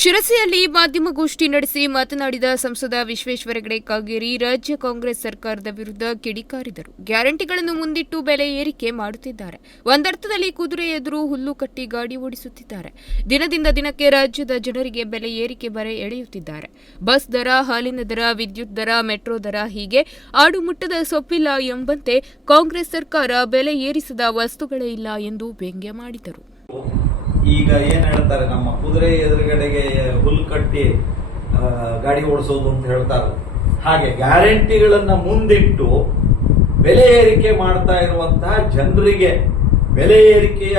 ಶಿರಸಿಯಲ್ಲಿ ಮಾಧ್ಯಮಗೋಷ್ಠಿ ನಡೆಸಿ ಮಾತನಾಡಿದ ಸಂಸದ ವಿಶ್ವೇಶ್ವರ ಹೆಗಡೆ, ಕಾಗೇರಿ ರಾಜ್ಯ ಕಾಂಗ್ರೆಸ್ ಸರ್ಕಾರದ ವಿರುದ್ಧ ಕಿಡಿಕಾರಿದರು ಗ್ಯಾರಂಟಿಗಳನ್ನು ಮುಂದಿಟ್ಟು ಬೆಲೆ ಏರಿಕೆ ಮಾಡುತ್ತಿದ್ದಾರೆ. ಒಂದರ್ಥದಲ್ಲಿ ಕುದುರೆ ಎದುರು ಹುಲ್ಲು ಕಟ್ಟಿ ಗಾಡಿ ಓಡಿಸುತ್ತಿದ್ದಾರೆ. ದಿನದಿಂದ ದಿನಕ್ಕೆ ರಾಜ್ಯದ ಜನರಿಗೆ ಬೆಲೆ ಏರಿಕೆ ಬರೆ ಎಳೆಯುತ್ತಿದ್ದಾರೆ. ಬಸ್ ದರ, ಹಾಲಿನ ದರ, ವಿದ್ಯುತ್ ದರ, ಮೆಟ್ರೋ ದರ ಹೀಗೆ ಆಡು ಮುಟ್ಟದ ಸೊಪ್ಪಿಲ್ಲ ಎಂಬಂತೆ ಕಾಂಗ್ರೆಸ್ ಸರ್ಕಾರ ಬೆಲೆ ಏರಿಸದ ವಸ್ತುಗಳೇ ಇಲ್ಲ ಎಂದು ವ್ಯಂಗ್ಯ ಮಾಡಿದರು. ಈಗ ಏನ್ ಹೇಳ್ತಾರೆ, ನಮ್ಮ ಕುದುರೆ ಎದುರುಗಡೆಗೆ ಹುಲ್ಲು ಕಟ್ಟಿ ಗಾಡಿ ಓಡಿಸೋದು ಅಂತ ಹೇಳ್ತಾರೆ. ಹಾಗೆ ಗ್ಯಾರಂಟಿಗಳನ್ನ ಮುಂದಿಟ್ಟು ಬೆಲೆ ಏರಿಕೆ ಮಾಡ್ತಾ ಇರುವಂತಹ ಜನರಿಗೆ ಬೆಲೆ ಏರಿಕೆಯ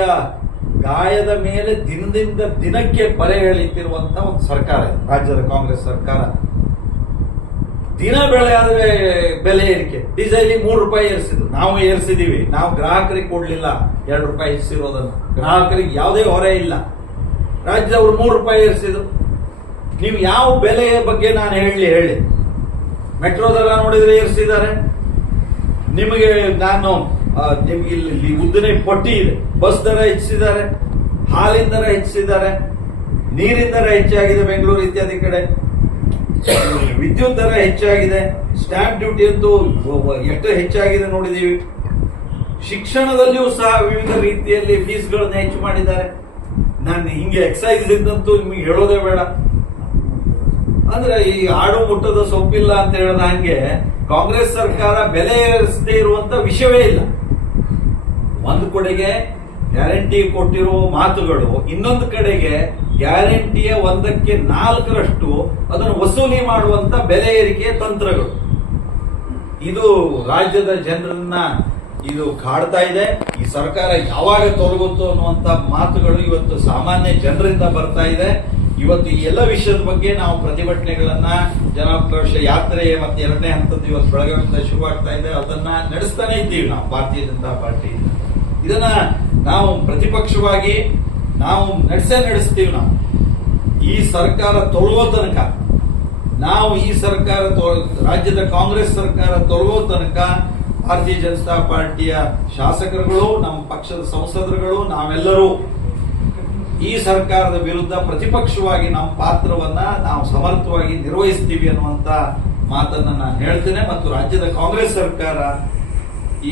ಗಾಯದ ಮೇಲೆ ದಿನದಿಂದ ದಿನಕ್ಕೆ ಪರೆ ಎಳಿತಿರುವಂತಹ ಒಂದು ಸರ್ಕಾರ ರಾಜ್ಯದ ಕಾಂಗ್ರೆಸ್ ಸರ್ಕಾರ. ದಿನ ಬೆಳೆ ಆದ್ರೆ ಬೆಲೆ ಏರಿಕೆ? ಡೀಸೆಲ್ ಮೂರು ರೂಪಾಯಿ ಏರಿಸಿದ್ರು. ನಾವು ಏರಿಸಿದೀವಿ. ನಾವು ಗ್ರಾಹಕರಿಗೆ ಕೊಡ್ಲಿಲ್ಲ ಎರಡು ರೂಪಾಯಿ ಹೆಚ್ಚಿರೋದನ್ನು ಗ್ರಾಹಕರಿಗೆ ಯಾವುದೇ ಹೊರೆ ಇಲ್ಲ. ರಾಜ್ಯದವರು ಮೂರು ರೂಪಾಯಿ ಏರಿಸಿದ್ರು. ನೀವು ಯಾವ ಬೆಲೆಯ ಬಗ್ಗೆ ನಾನು ಹೇಳಿ ಹೇಳಿ. ಮೆಟ್ರೋ ದರ ನೋಡಿದ್ರೆ ಏರಿಸಿದ್ದಾರೆ. ನಿಮಗೆ ನಾನು ನಿಮ್ಗೆ ಇಲ್ಲಿ ಇಲ್ಲಿ ಉದ್ದನೆ ಪಟ್ಟಿ ಇದೆ. ಬಸ್ ದರ ಹೆಚ್ಚಿಸಿದ್ದಾರೆ. ಹಾಲಿನ ದರ ಹೆಚ್ಚಿಸಿದ್ದಾರೆ. ನೀರಿನ ದರ ಹೆಚ್ಚಾಗಿದೆ ಬೆಂಗಳೂರು ಇತ್ಯಾದಿ ಕಡೆ. ವಿದ್ಯುತ್ ದರ ಹೆಚ್ಚಾಗಿದೆ ಸ್ಟ್ಯಾಂಪ್ ಡ್ಯೂಟಿ ಅಂತೂ ಎಷ್ಟು ಹೆಚ್ಚಾಗಿದೆ ನೋಡಿದೀವಿ. ಶಿಕ್ಷಣದಲ್ಲಿಯೂ ಸಹ ವಿವಿಧ ರೀತಿಯಲ್ಲಿ ಫೀಸ್ಗಳನ್ನ ಹೆಚ್ಚು ಮಾಡಿದ್ದಾರೆ. ನಾನು ಹಿಂಗೆ ಎಕ್ಸೈಸ್ ಇದ್ದಂತೂ ನಿಮಗೆ ಹೇಳೋದೇ ಬೇಡ. ಅಂದ್ರೆ ಈ ಆಡು ಮುಟ್ಟದ ಸೊಪ್ಪಿಲ್ಲ ಅಂತ ಹೇಳಿದ ಹಂಗೆ ಕಾಂಗ್ರೆಸ್ ಸರ್ಕಾರ ಬೆಲೆ ಏರಿಸದೇ ಇರುವಂತ ವಿಷಯವೇ ಇಲ್ಲ. ಒಂದು ಕಡೆಗೆ ಗ್ಯಾರಂಟಿ ಕೊಟ್ಟಿರೋ ಮಾತುಗಳು, ಇನ್ನೊಂದು ಕಡೆಗೆ ಗ್ಯಾರಂಟಿಯ ಒಂದಕ್ಕೆ ನಾಲ್ಕರಷ್ಟು ಅದನ್ನು ವಸೂಲಿ ಮಾಡುವಂತ ಬೆಲೆ ಏರಿಕೆಯ ತಂತ್ರಗಳು. ಇದು ರಾಜ್ಯದ ಜನರನ್ನ ಇದು ಕಾಡ್ತಾ ಇದೆ. ಈ ಸರ್ಕಾರ ಯಾವಾಗ ತೊಲಗುತ್ತೋ ಅನ್ನುವಂತ ಮಾತುಗಳು ಇವತ್ತು ಸಾಮಾನ್ಯ ಜನರಿಂದ ಬರ್ತಾ ಇದೆ. ಇವತ್ತು ಈ ಎಲ್ಲ ವಿಷಯದ ಬಗ್ಗೆ ನಾವು ಪ್ರತಿಭಟನೆಗಳನ್ನ ಜನಾಕ್ರೋಶ ಯಾತ್ರೆ ಮತ್ತೆ ಎರಡನೇ ಹಂತದ ಇವತ್ತು ಬೆಳಗಾವಿಯಿಂದ ಶುರುವಾಗ್ತಾ ಇದೆ. ಅದನ್ನ ನಡೆಸ್ತಾನೆ ಇದ್ದೀವಿ ನಾವು, ಭಾರತೀಯ ಜನತಾ ಪಾರ್ಟಿಯಿಂದ. ಇದನ್ನ ನಾವು ಪ್ರತಿಪಕ್ಷವಾಗಿ ನಾವು ನಡೆಸೇ ನಡೆಸ್ತೀವಿ ನಾವು. ಈ ಸರ್ಕಾರ ತೊಳುವ ತನಕ, ನಾವು ಈ ಸರ್ಕಾರ ರಾಜ್ಯದ ಕಾಂಗ್ರೆಸ್ ಸರ್ಕಾರ ತೊಳುವ ತನಕ ಭಾರತೀಯ ಜನತಾ ಪಾರ್ಟಿಯ ಶಾಸಕರುಗಳು, ನಮ್ಮ ಪಕ್ಷದ ಸಂಸದರುಗಳು, ನಾವೆಲ್ಲರೂ ಈ ಸರ್ಕಾರದ ವಿರುದ್ಧ ಪ್ರತಿಪಕ್ಷವಾಗಿ ನಮ್ಮ ಪಾತ್ರವನ್ನ ನಾವು ಸಮರ್ಥವಾಗಿ ನಿರ್ವಹಿಸ್ತೀವಿ ಅನ್ನುವಂತ ಮಾತನ್ನ ನಾನು ಹೇಳ್ತೇನೆ. ಮತ್ತು ರಾಜ್ಯದ ಕಾಂಗ್ರೆಸ್ ಸರ್ಕಾರ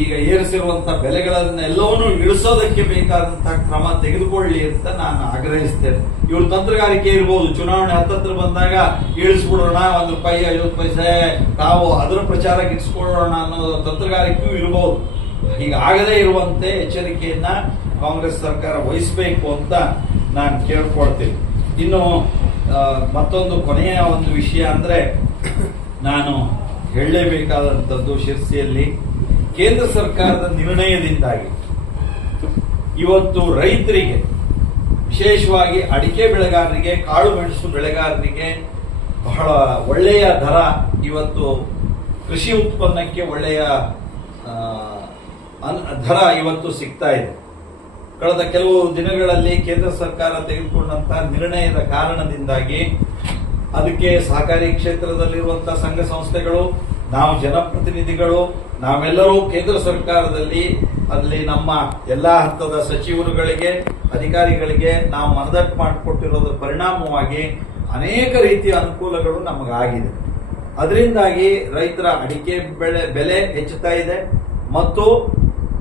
ಈಗ ಏರಿಸಿರುವಂತ ಬೆಲೆಗಳನ್ನೆಲ್ಲವನ್ನೂ ಇಳಿಸೋದಕ್ಕೆ ಬೇಕಾದಂತಹ ಕ್ರಮ ತೆಗೆದುಕೊಳ್ಳಿ ಅಂತ ನಾನು ಆಗ್ರಹಿಸ್ತೇನೆ. ಇವ್ರ ತಂತ್ರಗಾರಿಕೆ ಇರಬಹುದು ಚುನಾವಣೆ ಹತ್ತತ್ರ ಬಂದಾಗ ಇಳಿಸ್ಬಿಡೋಣ, ಒಂದ್ ರೂಪಾಯಿ, ಐವತ್ತು ಪೈಸೆ, ತಾವು ಅದರ ಪ್ರಚಾರಕ್ಕೆ ಇಟ್ಸ್ಕೊಳ್ಳೋಣ ಅನ್ನೋ ತಂತ್ರಗಾರಿಕೆಯೂ ಇರಬಹುದು ಈಗ ಆಗದೇ ಇರುವಂತೆ ಎಚ್ಚರಿಕೆಯನ್ನ ಕಾಂಗ್ರೆಸ್ ಸರ್ಕಾರ ವಹಿಸಬೇಕು ಅಂತ ನಾನು ಕೇಳ್ಕೊಳ್ತೀನಿ. ಇನ್ನು ಮತ್ತೊಂದು ಕೊನೆಯ ಒಂದು ವಿಷಯ ಅಂದ್ರೆ, ನಾನು ಹೇಳಲೇಬೇಕಾದಂಥದ್ದು ಶಿರ್ಸಿಯಲ್ಲಿ ಕೇಂದ್ರ ಸರ್ಕಾರದ ನಿರ್ಣಯದಿಂದಾಗಿ ಇವತ್ತು ರೈತರಿಗೆ, ವಿಶೇಷವಾಗಿ ಅಡಿಕೆ ಬೆಳೆಗಾರರಿಗೆ, ಕಾಳು ಮೆಣಸು ಬೆಳೆಗಾರರಿಗೆ ಬಹಳ ಒಳ್ಳೆಯ ದರ ಇವತ್ತು ಕೃಷಿ ಉತ್ಪನ್ನಕ್ಕೆ ಒಳ್ಳೆಯ ದರ ಇವತ್ತು ಸಿಗ್ತಾ ಇದೆ. ಕಳೆದ ಕೆಲವು ದಿನಗಳಲ್ಲಿ ಕೇಂದ್ರ ಸರ್ಕಾರ ತೆಗೆದುಕೊಂಡಂತಹ ನಿರ್ಣಯದ ಕಾರಣದಿಂದಾಗಿ ಅದಕ್ಕೆ ಸಹಕಾರಿ ಕ್ಷೇತ್ರದಲ್ಲಿರುವಂತಹ ಸಂಘ ಸಂಸ್ಥೆಗಳು ನಾವು ಜನಪ್ರತಿನಿಧಿಗಳು, ನಾವೆಲ್ಲರೂ ಕೇಂದ್ರ ಸರ್ಕಾರದಲ್ಲಿ, ಅಲ್ಲಿ ನಮ್ಮ ಎಲ್ಲ ಹಂತದ ಸಚಿವರುಗಳಿಗೆ, ಅಧಿಕಾರಿಗಳಿಗೆ ನಾವು ಮನದಟ್ಟು ಮಾಡಿಕೊಟ್ಟಿರೋದ್ರ ಪರಿಣಾಮವಾಗಿ ಅನೇಕ ರೀತಿಯ ಅನುಕೂಲಗಳು ನಮಗಾಗಿದೆ. ಅದರಿಂದಾಗಿ ರೈತರ ಅಡಿಕೆ ಬೆಳೆ, ಬೆಲೆ ಹೆಚ್ಚುತ್ತಾ ಇದೆ. ಮತ್ತು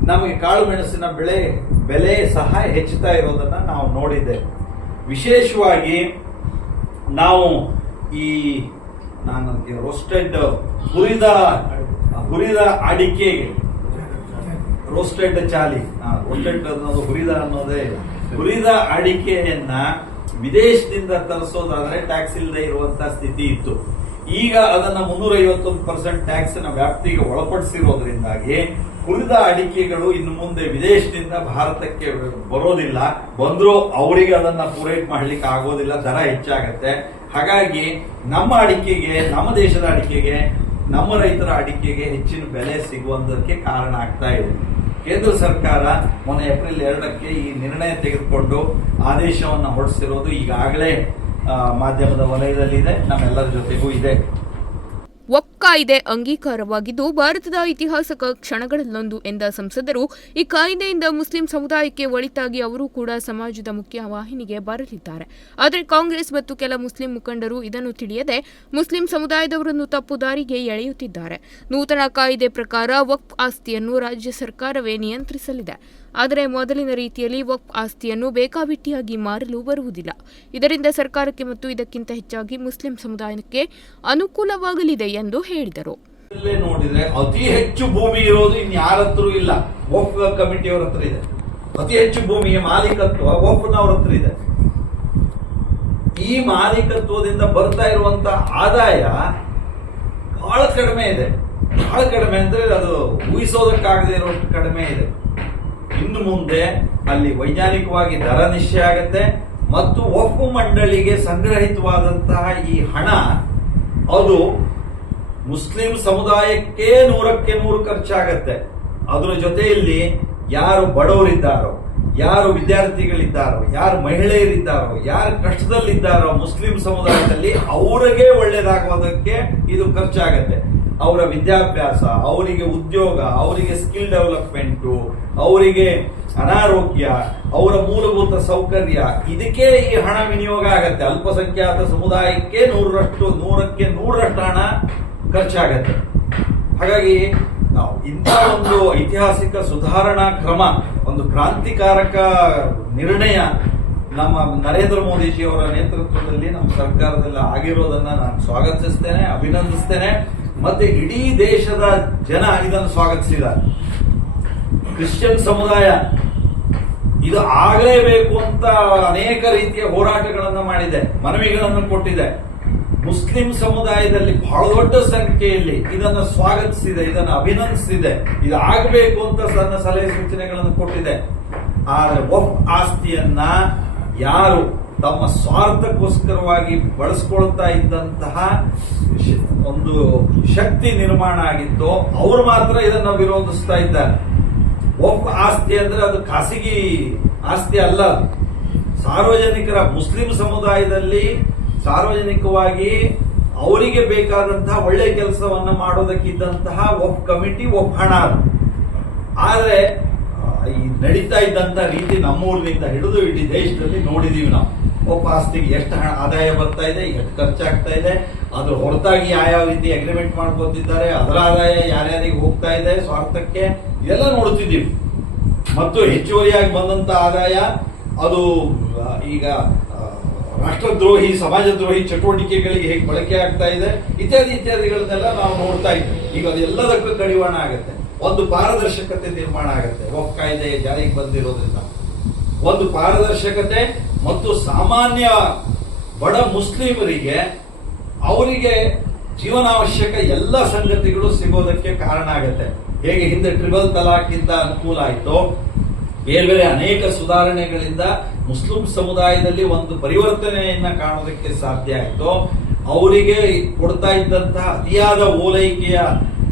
ನಮಗೆ ಕಾಳು ಮೆಣಸಿನ ಬೆಳೆ, ಬೆಲೆ ಸಹ ಹೆಚ್ಚುತ್ತಾ ಇರೋದನ್ನು ನಾವು ನೋಡಿದ್ದೇವೆ. ವಿಶೇಷವಾಗಿ ನಾವು ಈ ನಾನು ರೋಸ್ಟೆಡ್ ಹುರಿದ ಹುರಿದ ಅಡಿಕೆ ರೋಸ್ಟೆಡ್ ಚಾಲಿ. ರೋಸ್ಟೆಡ್ ಅನ್ನೋದು ಹುರಿದ ಅನ್ನೋದೇ ಹುರಿದ ಅಡಿಕೆಯನ್ನ ವಿದೇಶದಿಂದ ತರಿಸೋದಾದ್ರೆ ಟ್ಯಾಕ್ಸ್ ಇಲ್ಲದೆ ಇರುವಂತ ಸ್ಥಿತಿ ಇತ್ತು. ಈಗ ಅದನ್ನ ಮುನ್ನೂರ ಐವತ್ತೊಂದು ಪರ್ಸೆಂಟ್ ಟ್ಯಾಕ್ಸ್ನ ವ್ಯಾಪ್ತಿಗೆ ಒಳಪಡಿಸಿರೋದ್ರಿಂದಾಗಿ ಹುರಿದ ಅಡಿಕೆಗಳು ಇನ್ನು ಮುಂದೆ ವಿದೇಶದಿಂದ ಭಾರತಕ್ಕೆ ಬರೋದಿಲ್ಲ. ಬಂದರೂ ಅವರಿಗೆ ಅದನ್ನ ಪೂರೈಕೆ ಮಾಡ್ಲಿಕ್ಕೆ ಆಗೋದಿಲ್ಲ. ದರ ಹೆಚ್ಚಾಗತ್ತೆ. ಹಾಗಾಗಿ ನಮ್ಮ ಅಡಿಕೆಗೆ, ನಮ್ಮ ದೇಶದ ಅಡಿಕೆಗೆ, ನಮ್ಮ ರೈತರ ಅಡಿಕೆಗೆ ಹೆಚ್ಚಿನ ಬೆಲೆ ಸಿಗುವಂತಕ್ಕೆ ಕಾರಣ ಆಗ್ತಾ ಇದೆ. ಕೇಂದ್ರ ಸರ್ಕಾರ ಮೊನ್ನೆ ಏಪ್ರಿಲ್ ಎರಡಕ್ಕೆ ಈ ನಿರ್ಣಯ ತೆಗೆದುಕೊಂಡು ಆದೇಶವನ್ನು ಹೊರಡಿಸಿರೋದು ಈಗಾಗಲೇ ಮಾಧ್ಯಮದ ವಲಯದಲ್ಲಿದೆ, ನಮ್ಮೆಲ್ಲರ ಜೊತೆಗೂ ಇದೆ. ಕಾಯ್ದೆ ಅಂಗೀಕಾರವಾಗಿದ್ದು, ಭಾರತದ ಇತಿಹಾಸಕ ಕ್ಷಣಗಳಲ್ಲೊಂದು ಎಂದ ಸಂಸದರು, ಈ ಕಾಯ್ದೆಯಿಂದ ಮುಸ್ಲಿಂ ಸಮುದಾಯಕ್ಕೆ ಒಳಿತಾಗಿ ಅವರು ಕೂಡ ಸಮಾಜದ ಮುಖ್ಯ ವಾಹಿನಿಗೆ ಬರಲಿದ್ದಾರೆ. ಆದರೆ ಕಾಂಗ್ರೆಸ್ ಮತ್ತು ಕೆಲ ಮುಸ್ಲಿಂ ಮುಖಂಡರು ಇದನ್ನು ತಿಳಿಯದೆ ಮುಸ್ಲಿಂ ಸಮುದಾಯದವರನ್ನು ತಪ್ಪು ದಾರಿಗೆ ಎಳೆಯುತ್ತಿದ್ದಾರೆ. ನೂತನ ಕಾಯ್ದೆ ಪ್ರಕಾರ ವಕ್ಫ್ ಆಸ್ತಿಯನ್ನು ರಾಜ್ಯ ಸರ್ಕಾರವೇ ನಿಯಂತ್ರಿಸಲಿದೆ. ಆದರೆ ಮೊದಲಿನ ರೀತಿಯಲ್ಲಿ ವಕ್ ಆಸ್ತಿಯನ್ನು ಬೇಕಾಬಿಟ್ಟಿಯಾಗಿ ಮಾರಲು ಬರುವುದಿಲ್ಲ. ಇದರಿಂದ ಸರ್ಕಾರಕ್ಕೆ ಮತ್ತು ಇದಕ್ಕಿಂತ ಹೆಚ್ಚಾಗಿ ಮುಸ್ಲಿಂ ಸಮುದಾಯಕ್ಕೆ ಅನುಕೂಲವಾಗಲಿದೆ ಎಂದು ಹೇಳಿದರು. ನೋಡಿದ್ರೆ ಅತಿ ಹೆಚ್ಚು ಭೂಮಿ ಇರೋದು ಇನ್ಯಾರತ್ರ ಇಲ್ಲ. ವಫ್ ಕಮಿಟಿಯವರ ಹತ್ರ ಇದೆ. ಅತಿ ಹೆಚ್ಚು ಭೂಮಿಯ ಮಾಲೀಕತ್ವ ವಫ್ನವ್ರ ಹತ್ರ ಇದೆ. ಈ ಮಾಲೀಕತ್ವದಿಂದ ಬರ್ತಾ ಇರುವಂತ ಆದಾಯ ಬಹಳ ಕಡಿಮೆ ಇದೆ. ಬಹಳ ಕಡಿಮೆ ಅಂದ್ರೆ ಅದು ಊಹಿಸೋದಕ್ಕಾಗದೇ ಇರುವಷ್ಟು ಕಡಿಮೆ ಇದೆ. ಇನ್ನು ಮುಂದೆ ಅಲ್ಲಿ ವೈಜ್ಞಾನಿಕವಾಗಿ ದರ ನಿಶ್ಚಯ ಆಗತ್ತೆ ಮತ್ತು ಒಪ್ಪು ಮಂಡಳಿಗೆ ಸಂಗ್ರಹಿತವಾದಂತಹ ಈ ಹಣ, ಅದು ಮುಸ್ಲಿಂ ಸಮುದಾಯಕ್ಕೆ ನೂರಕ್ಕೆ ನೂರು ಖರ್ಚಾಗತ್ತೆ. ಅದರ ಜೊತೆಯಲ್ಲಿ ಯಾರು ಬಡವರಿದ್ದಾರೋ, ಯಾರು ವಿದ್ಯಾರ್ಥಿಗಳಿದ್ದಾರೋ, ಯಾರು ಮಹಿಳೆಯರಿದ್ದಾರೋ, ಯಾರು ಕಷ್ಟದಲ್ಲಿದ್ದಾರೋ ಮುಸ್ಲಿಂ ಸಮುದಾಯದಲ್ಲಿ ಅವರಿಗೆ ಒಳ್ಳೇದಾಗುವುದಕ್ಕೆ ಇದು ಖರ್ಚಾಗತ್ತೆ. ಅವರ ವಿದ್ಯಾಭ್ಯಾಸ, ಅವರಿಗೆ ಉದ್ಯೋಗ, ಅವರಿಗೆ ಸ್ಕಿಲ್ ಡೆವಲಪ್ಮೆಂಟು ಅವರಿಗೆ ಅನಾರೋಗ್ಯ, ಅವರ ಮೂಲಭೂತ ಸೌಕರ್ಯ, ಇದಕ್ಕೆ ಈ ಹಣ ವಿನಿಯೋಗ ಆಗತ್ತೆ. ಅಲ್ಪಸಂಖ್ಯಾತ ಸಮುದಾಯಕ್ಕೆ ನೂರರಷ್ಟು, ನೂರಕ್ಕೆ ನೂರರಷ್ಟು ಹಣ ಖರ್ಚಾಗತ್ತೆ. ಹಾಗಾಗಿ ನಾವು ಇಂಥ ಒಂದು ಐತಿಹಾಸಿಕ ಸುಧಾರಣಾ ಕ್ರಮ, ಒಂದು ಕ್ರಾಂತಿಕಾರಕ ನಿರ್ಣಯ ನಮ್ಮ ನರೇಂದ್ರ ಮೋದಿಜಿಯವರ ನೇತೃತ್ವದಲ್ಲಿ ನಮ್ಮ ಸರ್ಕಾರದಲ್ಲಿ ಆಗಿರೋದನ್ನ ನಾನು ಸ್ವಾಗತಿಸ್ತೇನೆ, ಅಭಿನಂದಿಸ್ತೇನೆ. ಮತ್ತೆ ಇಡೀ ದೇಶದ ಜನ ಇದನ್ನು ಸ್ವಾಗತಿಸಿದ್ದಾರೆ. ಕ್ರಿಶ್ಚಿಯನ್ ಸಮುದಾಯ, ಇದು ಆಗಲೇಬೇಕು ಅಂತ ಅನೇಕ ರೀತಿಯ ಹೋರಾಟಗಳನ್ನು ಮಾಡಿದೆ, ಮನವಿಗಳನ್ನು ಕೊಟ್ಟಿದೆ. ಮುಸ್ಲಿಂ ಸಮುದಾಯದಲ್ಲಿ ಬಹಳ ದೊಡ್ಡ ಸಂಖ್ಯೆಯಲ್ಲಿ ಇದನ್ನು ಸ್ವಾಗತಿಸಿದೆ, ಇದನ್ನು ಅಭಿನಂದಿಸಿದೆ. ಇದು ಆಗಬೇಕು ಅಂತ ತನ್ನ ಸಲಹೆ ಸೂಚನೆಗಳನ್ನು ಕೊಟ್ಟಿದೆ. ಆದರೆ ಒಫ್ ಆಸ್ತಿಯನ್ನ ಯಾರು ತಮ್ಮ ಸ್ವಾರ್ಥಕ್ಕೋಸ್ಕರವಾಗಿ ಬಳಸ್ಕೊಳ್ತಾ ಇದ್ದಂತಹ ಒಂದು ಶಕ್ತಿ ನಿರ್ಮಾಣ ಆಗಿತ್ತು. ಅವರು ಮಾತ್ರ ಇದನ್ನು ವಿರೋಧಿಸ್ತಾ ಇದ್ದಾರೆ. ಒಬ್ಬ ಆಸ್ತಿ ಅಂದ್ರೆ ಅದು ಖಾಸಗಿ ಆಸ್ತಿ ಅಲ್ಲ. ಸಾರ್ವಜನಿಕರ ಮುಸ್ಲಿಂ ಸಮುದಾಯದಲ್ಲಿ ಸಾರ್ವಜನಿಕವಾಗಿ ಅವರಿಗೆ ಬೇಕಾದಂತಹ ಒಳ್ಳೆ ಕೆಲಸವನ್ನ ಮಾಡೋದಕ್ಕಿದ್ದಂತಹ ಒಬ್ಬ ಕಮಿಟಿ ಒಬ್ಬ ಹಣ ಅದು. ಆದ್ರೆ ಈ ನಡೀತಾ ಇದ್ದಂತ ರೀತಿ ನಮ್ಮೂರಿನಿಂದ ಹಿಡಿದು ಇಡೀ ದೇಶದಲ್ಲಿ ನೋಡಿದೀವಿ ನಾವು. ಒಬ್ಬ ಆಸ್ತಿಗೆ ಎಷ್ಟು ಹಣ ಆದಾಯ ಬರ್ತಾ ಇದೆ, ಎಷ್ಟು ಖರ್ಚಾಗ್ತಾ ಇದೆ ಅದ್ರ ಹೊರತಾಗಿ ಯಾವ ರೀತಿ ಅಗ್ರಿಮೆಂಟ್ ಮಾಡ್ಕೊತಿದ್ದಾರೆ, ಅದರ ಆದಾಯ ಯಾರ್ಯಾರಿಗೆ ಹೋಗ್ತಾ ಇದೆ, ಸ್ವಾರ್ಥಕ್ಕೆ ಇದೆಲ್ಲ ನೋಡ್ತಿದ್ದೀವಿ. ಮತ್ತು ಹೆಚ್ಚುವರಿಯಾಗಿ ಬಂದಂತ ಆದಾಯ, ಅದು ಈಗ ರಾಷ್ಟ್ರದ್ರೋಹಿ ರಾಷ್ಟ್ರದ್ರೋಹಿ, ಸಮಾಜದ್ರೋಹಿ ಚಟುವಟಿಕೆಗಳಿಗೆ ಹೇಗೆ ಬಳಕೆ ಆಗ್ತಾ ಇದೆ, ಇತ್ಯಾದಿ ಇತ್ಯಾದಿಗಳನ್ನೆಲ್ಲ ನಾವು ನೋಡ್ತಾ ಇದ್ದೀವಿ. ಈಗ ಅದೆಲ್ಲದಕ್ಕೂ ಕಡಿವಾಣ ಆಗುತ್ತೆ. ಒಂದು ಪಾರದರ್ಶಕತೆ ನಿರ್ಮಾಣ ಆಗುತ್ತೆ. ಒಬ್ಬ ಕಾಯ್ದೆ ಜಾರಿಗೆ ಬಂದಿರೋದ್ರಿಂದ. ಒಂದು ಪಾರದರ್ಶಕತೆ ಮತ್ತು ಸಾಮಾನ್ಯ ಬಡ ಮುಸ್ಲಿಮರಿಗೆ ಅವರಿಗೆ ಜೀವನಾವಶ್ಯಕ ಎಲ್ಲ ಸಂಗತಿಗಳು ಸಿಗೋದಕ್ಕೆ ಕಾರಣ ಆಗುತ್ತೆ. ಹೇಗೆ ಹಿಂದೆ ಟ್ರಿಬಲ್ ತಲಾಕ್ಗಿಂತ ಅನುಕೂಲ ಆಯಿತು, ಬೇರೆ ಬೇರೆ ಅನೇಕ ಸುಧಾರಣೆಗಳಿಂದ ಮುಸ್ಲಿಂ ಸಮುದಾಯದಲ್ಲಿ ಒಂದು ಪರಿವರ್ತನೆಯನ್ನ ಕಾಣೋದಕ್ಕೆ ಸಾಧ್ಯ ಆಯಿತು, ಅವರಿಗೆ ಕೊಡ್ತಾ ಇದ್ದಂತಹ ಅತಿಯಾದ ಓಲೈಕೆಯ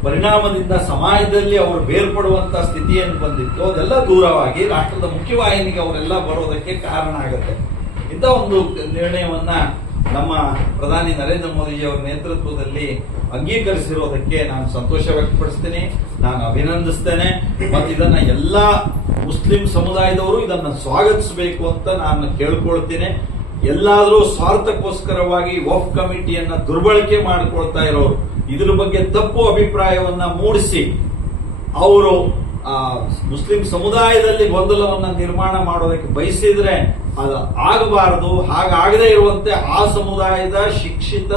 ಪರಿಣಾಮದಿಂದ ಸಮಾಜದಲ್ಲಿ ಅವರು ಬೇರ್ಪಡುವಂತ ಸ್ಥಿತಿಯನ್ನು ಬಂದಿತ್ತು. ಅದೆಲ್ಲ ದೂರವಾಗಿ ರಾಷ್ಟ್ರದ ಮುಖ್ಯವಾಹಿನಿಗೆ ಅವರೆಲ್ಲ ಬರೋದಕ್ಕೆ ಕಾರಣ ಆಗುತ್ತೆ. ಇಂಥ ಒಂದು ನಿರ್ಣಯವನ್ನ ನಮ್ಮ ಪ್ರಧಾನಿ ನರೇಂದ್ರ ಮೋದಿಜಿ ಅವರ ನೇತೃತ್ವದಲ್ಲಿ ಅಂಗೀಕರಿಸಿರೋದಕ್ಕೆ ನಾನು ಸಂತೋಷ ವ್ಯಕ್ತಪಡಿಸ್ತೇನೆ. ನಾನು ಅಭಿನಂದಿಸ್ತೇನೆ. ಮತ್ತು ಇದನ್ನ ಎಲ್ಲ ಮುಸ್ಲಿಂ ಸಮುದಾಯದವರು ಇದನ್ನ ಸ್ವಾಗತಿಸಬೇಕು ಅಂತ ನಾನು ಕೇಳ್ಕೊಳ್ತೇನೆ. ಎಲ್ಲಾದರೂ ಸ್ವಾರ್ಥಕ್ಕೋಸ್ಕರವಾಗಿ ವಫ್ ಕಮಿಟಿಯನ್ನ ದುರ್ಬಳಕೆ ಮಾಡಿಕೊಳ್ತಾ ಇರೋರು ಇದ್ರ ಬಗ್ಗೆ ತಪ್ಪು ಅಭಿಪ್ರಾಯವನ್ನ ಮೂಡಿಸಿ ಅವರು ಮುಸ್ಲಿಂ ಸಮುದಾಯದಲ್ಲಿ ಗೊಂದಲವನ್ನ ನಿರ್ಮಾಣ ಮಾಡೋದಕ್ಕೆ ಬಯಸಿದ್ರೆ ಅದು ಆಗಬಾರದು. ಹಾಗಾಗದೇ ಇರುವಂತೆ ಆ ಸಮುದಾಯದ ಶಿಕ್ಷಿತ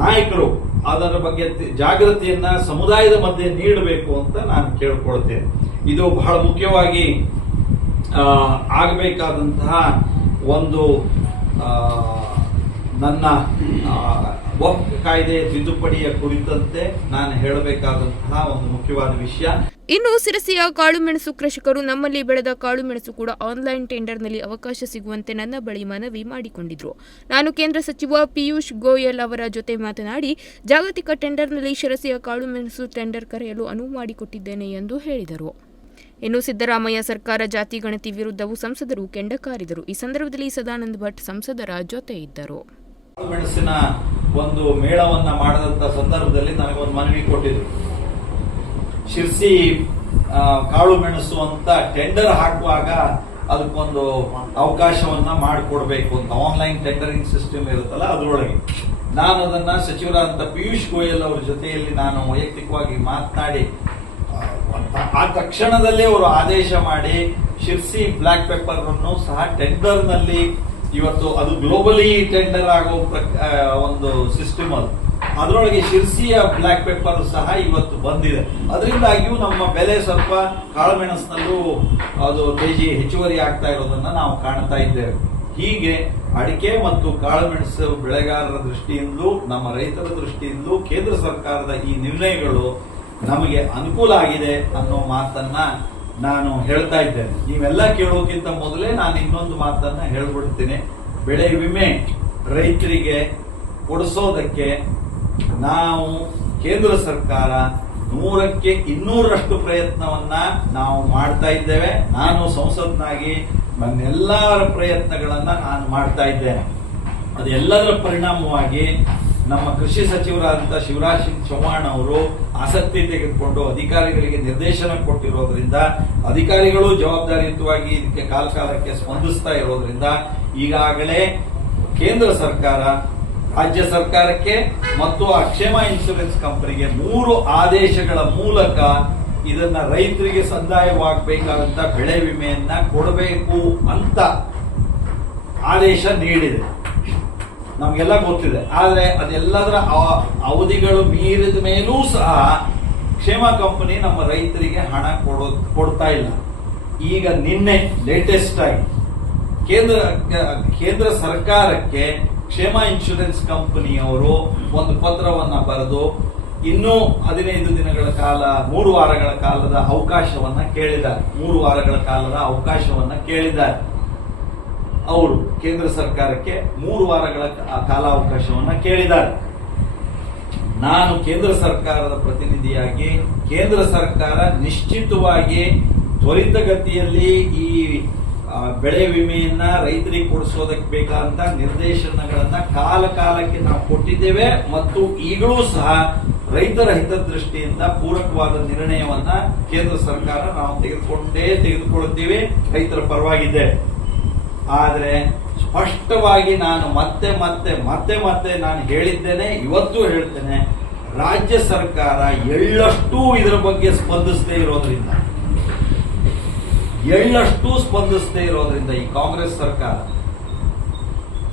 ನಾಯಕರು ಅದರ ಬಗ್ಗೆ ಜಾಗೃತಿಯನ್ನ ಸಮುದಾಯದ ಮಧ್ಯೆ ನೀಡಬೇಕು ಅಂತ ನಾನು ಕೇಳ್ಕೊಳ್ತೇನೆ. ಇದು ಬಹಳ ಮುಖ್ಯವಾಗಿ ಆಗಬೇಕಾದಂತಹ ಒಂದು ನನ್ನ ಕಾಯ್ದೆ ತಿದ್ದುಪಡಿಯ ಕುರಿತಂತೆ ನಾನು ಹೇಳಬೇಕಾದಂತಹ ಒಂದು ಮುಖ್ಯವಾದ ವಿಷಯ. ಇನ್ನು ಸಿರಸಿಯ ಕಾಳುಮೆಣಸು ಕೃಷಿಕರು ನಮ್ಮಲ್ಲಿ ಬೆಳೆದ ಕಾಳುಮೆಣಸು ಕೂಡ ಆನ್ಲೈನ್ ಟೆಂಡರ್ನಲ್ಲಿ ಅವಕಾಶ ಸಿಗುವಂತೆ ನನ್ನ ಬಳಿ ಮನವಿ ಮಾಡಿಕೊಂಡಿದ್ರು. ನಾನು ಕೇಂದ್ರ ಸಚಿವ ಪಿಯೂಷ್ ಗೋಯಲ್ ಅವರ ಜೊತೆ ಮಾತನಾಡಿ, ಜಾಗತಿಕ ಟೆಂಡರ್ನಲ್ಲಿ ಶಿರಸಿಯ ಕಾಳುಮೆಣಸು ಟೆಂಡರ್ ಕರೆಯಲು ಅನುವು ಮಾಡಿಕೊಟ್ಟಿದ್ದೇನೆ ಎಂದು ಹೇಳಿದರು. ಇನ್ನು ಸಿದ್ದರಾಮಯ್ಯ ಸರ್ಕಾರ ಜಾತಿ ಗಣತಿ ವಿರುದ್ಧವೂ ಸಂಸದರು ಕೆಂಡಕಾರಿದರು. ಈ ಸಂದರ್ಭದಲ್ಲಿ ಸದಾನಂದ ಭಟ್ ಸಂಸದರ ಜೊತೆ ಇದ್ದರು. ಮೆಣಸಿನ ಒಂದು ಮೇಳವನ್ನ ಮಾಡದಂತ ಸಂದರ್ಭದಲ್ಲಿ ನನಗೊಂದು ಮನವಿ ಕೊಟ್ಟಿದ್ರು. ಶಿರ್ಸಿ ಕಾಳು ಮೆಣಸು ಅಂತ ಟೆಂಡರ್ ಹಾಕುವಾಗ ಅದಕ್ಕೊಂದು ಅವಕಾಶವನ್ನ ಮಾಡಿಕೊಡ್ಬೇಕು ಅಂತ. ಆನ್ಲೈನ್ ಟೆಂಡರಿಂಗ್ ಸಿಸ್ಟಮ್ ಇರುತ್ತಲ್ಲ ಅದರೊಳಗೆ. ನಾನು ಅದನ್ನ ಸಚಿವರಾದಂತ ಪಿಯೂಷ್ ಗೋಯಲ್ ಅವರ ಜೊತೆಯಲ್ಲಿ ನಾನು ವೈಯಕ್ತಿಕವಾಗಿ ಮಾತನಾಡಿ ಆ, ತಕ್ಷಣದಲ್ಲೇ ಅವರು ಆದೇಶ ಮಾಡಿ ಶಿರ್ಸಿ ಬ್ಲಾಕ್ ಪೆಪ್ಪರ್ ಅನ್ನು ಸಹ ಟೆಂಡರ್ನಲ್ಲಿ ಇವತ್ತು ಅದು ಗ್ಲೋಬಲಿ ಟೆಂಡರ್ ಆಗೋ ಒಂದು ಸಿಸ್ಟಮ್ ಅದು. ಅದರೊಳಗೆ ಶಿರ್ಸಿಯ ಬ್ಲಾಕ್ ಪೇಪರ್ ಸಹ ಇವತ್ತು ಬಂದಿದೆ. ಅದರಿಂದಾಗಿಯೂ ನಮ್ಮ ಬೆಲೆ ಸ್ವಲ್ಪ ಕಾಳುಮೆಣಸಿನಲ್ಲೂ ಅದು ಕೆಜಿ ಹೆಚ್ಚುವರಿ ಆಗ್ತಾ ಇರೋದನ್ನ ನಾವು ಕಾಣ್ತಾ ಇದ್ದೇವೆ. ಹೀಗೆ ಅಡಿಕೆ ಮತ್ತು ಕಾಳುಮೆಣಸು ಬೆಳೆಗಾರರ ದೃಷ್ಟಿಯಿಂದಲೂ, ನಮ್ಮ ರೈತರ ದೃಷ್ಟಿಯಿಂದಲೂ, ಕೇಂದ್ರ ಸರ್ಕಾರದ ಈ ನಿರ್ಣಯಗಳು ನಮಗೆ ಅನುಕೂಲ ಆಗಿದೆ ಅನ್ನೋ ಮಾತನ್ನ ನಾನು ಹೇಳ್ತಾ ಇದ್ದೇನೆ. ನೀವೆಲ್ಲ ಕೇಳೋಕ್ಕಿಂತ ಮೊದಲೇ ನಾನು ಇನ್ನೊಂದು ಮಾತನ್ನ ಹೇಳ್ಬಿಡ್ತೀನಿ. ಬೆಳೆ ವಿಮೆ ರೈತರಿಗೆ ಕೊಡಿಸೋದಕ್ಕೆ ನಾವು ಕೇಂದ್ರ ಸರ್ಕಾರ ನೂರಕ್ಕೆ ಇನ್ನೂರಷ್ಟು ಪ್ರಯತ್ನವನ್ನ ನಾವು ಮಾಡ್ತಾ ಇದ್ದೇವೆ. ನಾನು ಸಂಸತ್ನಾಗಿ ನನ್ನೆಲ್ಲರ ಪ್ರಯತ್ನಗಳನ್ನ ನಾನು ಮಾಡ್ತಾ ಇದ್ದೇನೆ. ಅದೆಲ್ಲದರ ಪರಿಣಾಮವಾಗಿ ನಮ್ಮ ಕೃಷಿ ಸಚಿವರಾದಂತ ಶಿವರಾಜ್ ಸಿಂಗ್ ಚೌಹಾಣ್ ಅವರು ಆಸಕ್ತಿ ತೆಗೆದುಕೊಂಡು ಅಧಿಕಾರಿಗಳಿಗೆ ನಿರ್ದೇಶನ ಕೊಟ್ಟಿರೋದ್ರಿಂದ ಅಧಿಕಾರಿಗಳು ಜವಾಬ್ದಾರಿಯುತವಾಗಿ ಇದಕ್ಕೆ ಕಾಲಕಾಲಕ್ಕೆ ಸ್ಪಂದಿಸ್ತಾ ಇರೋದ್ರಿಂದ ಈಗಾಗಲೇ ಕೇಂದ್ರ ಸರ್ಕಾರ, ರಾಜ್ಯ ಸರ್ಕಾರಕ್ಕೆ ಮತ್ತು ಅಕ್ಷೇಮ ಇನ್ಶೂರೆನ್ಸ್ ಕಂಪನಿಗೆ ಮೂರು ಆದೇಶಗಳ ಮೂಲಕ ಇದನ್ನ ರೈತರಿಗೆ ಸಂದಾಯವಾಗಬೇಕಾದಂತ ಬೆಳೆ ವಿಮೆಯನ್ನ ಕೊಡಬೇಕು ಅಂತ ಆದೇಶ ನೀಡಿದೆ. ನಮ್ಗೆಲ್ಲ ಗೊತ್ತಿದೆ. ಆದರೆ ಅದೆಲ್ಲದರ ಅವ- ಅವಧಿಗಳು ಮೀರಿದ ಮೇಲೂ ಸಹ ಕ್ಷೇಮ ಕಂಪನಿ ನಮ್ಮ ರೈತರಿಗೆ ಹಣ ಕೊಡೋ ಕೊಡ್ತಾ ಇಲ್ಲ. ಈಗ ನಿನ್ನೆ ಲೇಟೆಸ್ಟ್ ಆಗಿ ಕೇಂದ್ರ ಕೇಂದ್ರ ಸರ್ಕಾರಕ್ಕೆ ಕ್ಷೇಮ ಇನ್ಶೂರೆನ್ಸ್ ಕಂಪನಿಯವರು ಒಂದು ಪತ್ರವನ್ನ ಬರೆದು ಇನ್ನೂ ಹದಿನೈದು ದಿನಗಳ ಕಾಲ, ಮೂರು ವಾರಗಳ ಕಾಲದ ಅವಕಾಶವನ್ನ ಕೇಳಿದ್ದಾರೆ. ಮೂರು ವಾರಗಳ ಕಾಲದ ಅವಕಾಶವನ್ನ ಕೇಳಿದ್ದಾರೆ. ಅವರು ಕೇಂದ್ರ ಸರ್ಕಾರಕ್ಕೆ ಮೂರು ವಾರಗಳ ಕಾಲಾವಕಾಶವನ್ನ ಕೇಳಿದ್ದಾರೆ. ನಾನು ಕೇಂದ್ರ ಸರ್ಕಾರದ ಪ್ರತಿನಿಧಿಯಾಗಿ, ಕೇಂದ್ರ ಸರ್ಕಾರ ನಿಶ್ಚಿತವಾಗಿ ತ್ವರಿತಗತಿಯಲ್ಲಿ ಈ ಬೆಳೆ ವಿಮೆಯನ್ನ ರೈತರಿಗೆ ಕೊಡಿಸೋದಕ್ಕೆ ಬೇಕಾದಂತ ನಿರ್ದೇಶನಗಳನ್ನ ಕಾಲ ಕಾಲಕ್ಕೆ ನಾವು ಕೊಟ್ಟಿದ್ದೇವೆ ಮತ್ತು ಈಗಲೂ ಸಹ ರೈತರ ಹಿತದೃಷ್ಟಿಯಿಂದ ಪೂರಕವಾದ ನಿರ್ಣಯವನ್ನ ಕೇಂದ್ರ ಸರ್ಕಾರ ನಾವು ತೆಗೆದುಕೊಂಡೇ ತೆಗೆದುಕೊಳ್ಳುತ್ತೇವೆ. ರೈತರ ಪರವಾಗಿದ್ದೇವೆ ಆದರೆ ಸ್ಪಷ್ಟವಾಗಿ ನಾನು ಮತ್ತೆ ಮತ್ತೆ ಮತ್ತೆ ಮತ್ತೆ ನಾನು ಹೇಳಿದ್ದೇನೆ, ಇವತ್ತು ಹೇಳ್ತೇನೆ, ರಾಜ್ಯ ಸರ್ಕಾರ ಎಳ್ಳಷ್ಟು ಇದರ ಬಗ್ಗೆ ಸ್ಪಂದಿಸದೇ ಇರೋದ್ರಿಂದ, ಎಳ್ಳಷ್ಟು ಸ್ಪಂದಿಸದೇ ಇರೋದ್ರಿಂದ ಈ ಕಾಂಗ್ರೆಸ್ ಸರ್ಕಾರ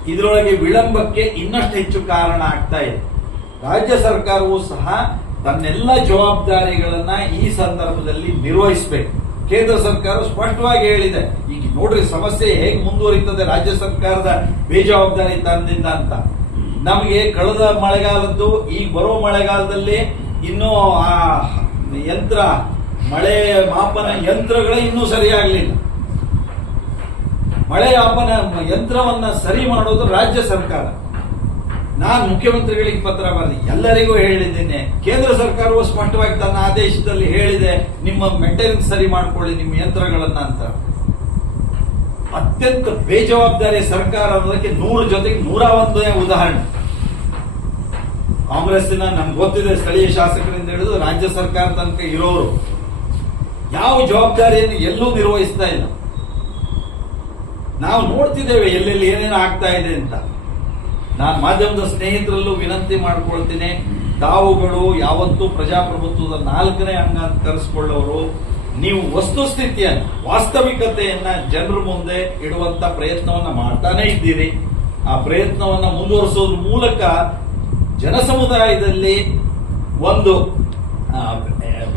ಇದರೊಳಗೆ ವಿಳಂಬಕ್ಕೆ ಇನ್ನಷ್ಟು ಹೆಚ್ಚು ಕಾರಣ ಆಗ್ತಾ ಇದೆ. ರಾಜ್ಯ ಸರ್ಕಾರವು ಸಹ ತನ್ನೆಲ್ಲ ಜವಾಬ್ದಾರಿಗಳನ್ನ ಈ ಸಂದರ್ಭದಲ್ಲಿ ನಿರ್ವಹಿಸಬೇಕು. ಕೇಂದ್ರ ಸರ್ಕಾರ ಸ್ಪಷ್ಟವಾಗಿ ಹೇಳಿದೆ. ಈಗ ನೋಡ್ರಿ ಸಮಸ್ಯೆ ಹೇಗೆ ಮುಂದುವರಿತದೆ ರಾಜ್ಯ ಸರ್ಕಾರದ ಬೇಜವಾಬ್ದಾರಿ ತಂದಿಂದ ಅಂತ. ನಮಗೆ ಕಳೆದ ಮಳೆಗಾಲದ್ದು, ಈಗ ಬರೋ ಮಳೆಗಾಲದಲ್ಲಿ ಇನ್ನೂ ಆ ಯಂತ್ರ, ಮಳೆ ಮಾಪನ ಯಂತ್ರಗಳೇ ಇನ್ನೂ ಸರಿಯಾಗಲಿಲ್ಲ. ಮಳೆ ಮಾಪನ ಯಂತ್ರವನ್ನ ಸರಿ ಮಾಡೋದು ರಾಜ್ಯ ಸರ್ಕಾರ. ನಾನು ಮುಖ್ಯಮಂತ್ರಿಗಳಿಗೆ ಪತ್ರ ಬರೆದಿ ಎಲ್ಲರಿಗೂ ಹೇಳಿದ್ದೇನೆ, ಕೇಂದ್ರ ಸರ್ಕಾರವು ಸ್ಪಷ್ಟವಾಗಿ ತನ್ನ ಆದೇಶದಲ್ಲಿ ಹೇಳಿದೆ, ನಿಮ್ಮ ಮೇಂಟೆನೆನ್ಸ್ ಸರಿ ಮಾಡಿಕೊಳ್ಳಿ, ನಿಮ್ಮ ಯಂತ್ರಗಳನ್ನ ಅಂತ. ಅತ್ಯಂತ ಬೇಜವಾಬ್ದಾರಿ ಸರ್ಕಾರ ಅನ್ನೋದಕ್ಕೆ ನೂರು ಜೊತೆಗೆ ನೂರ ಒಂದನೇ ಉದಾಹರಣೆ. ಕಾಂಗ್ರೆಸ್ಸಿನ ನಮ್ಗೆ ಗೊತ್ತಿದೆ, ಸ್ಥಳೀಯ ಶಾಸಕರಿಂದ ಹಿಡಿದು ರಾಜ್ಯ ಸರ್ಕಾರ ತನಕ ಇರೋರು. ಯಾವ ಜವಾಬ್ದಾರಿಯನ್ನು ಎಲ್ಲೂ ನಿರ್ವಹಿಸ್ತಾ ಇಲ್ಲ. ನಾವು ನೋಡ್ತಿದ್ದೇವೆ ಎಲ್ಲೆಲ್ಲಿ ಏನೇನು ಆಗ್ತಾ ಇದೆ ಅಂತ. ನಾನು ಮಾಧ್ಯಮದ ಸ್ನೇಹಿತರಲ್ಲೂ ವಿನಂತಿ ಮಾಡ್ಕೊಳ್ತೀನಿ, ತಾವುಗಳು ಯಾವತ್ತೂ ಪ್ರಜಾಪ್ರಭುತ್ವದ ನಾಲ್ಕನೇ ಅಂಗ ಅಂತ ಕರೆಸ್ಕೊಳ್ಳೋರು, ನೀವು ವಸ್ತುಸ್ಥಿತಿಯನ್ನು ವಾಸ್ತವಿಕತೆಯನ್ನ ಜನರ ಮುಂದೆ ಇಡುವಂತ ಪ್ರಯತ್ನವನ್ನ ಮಾಡ್ತಾನೆ ಇದ್ದೀರಿ. ಆ ಪ್ರಯತ್ನವನ್ನ ಮುಂದುವರಿಸೋದ್ರ ಮೂಲಕ ಜನಸಮುದಾಯದಲ್ಲಿ ಒಂದು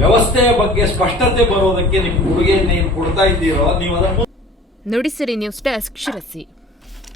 ವ್ಯವಸ್ಥೆಯ ಬಗ್ಗೆ ಸ್ಪಷ್ಟತೆ ಬರೋದಕ್ಕೆ ನಿಮ್ ಕೊಡುಗೆ ನೀವು ಕೊಡ್ತಾ ಇದ್ದೀರೋ, ನೀವು ಅದನ್ನು ನುಡಿಸಿರಿ ನ್ಯೂಸ್ ಡೆಸ್ಕ್ ಶಿರಸಿ.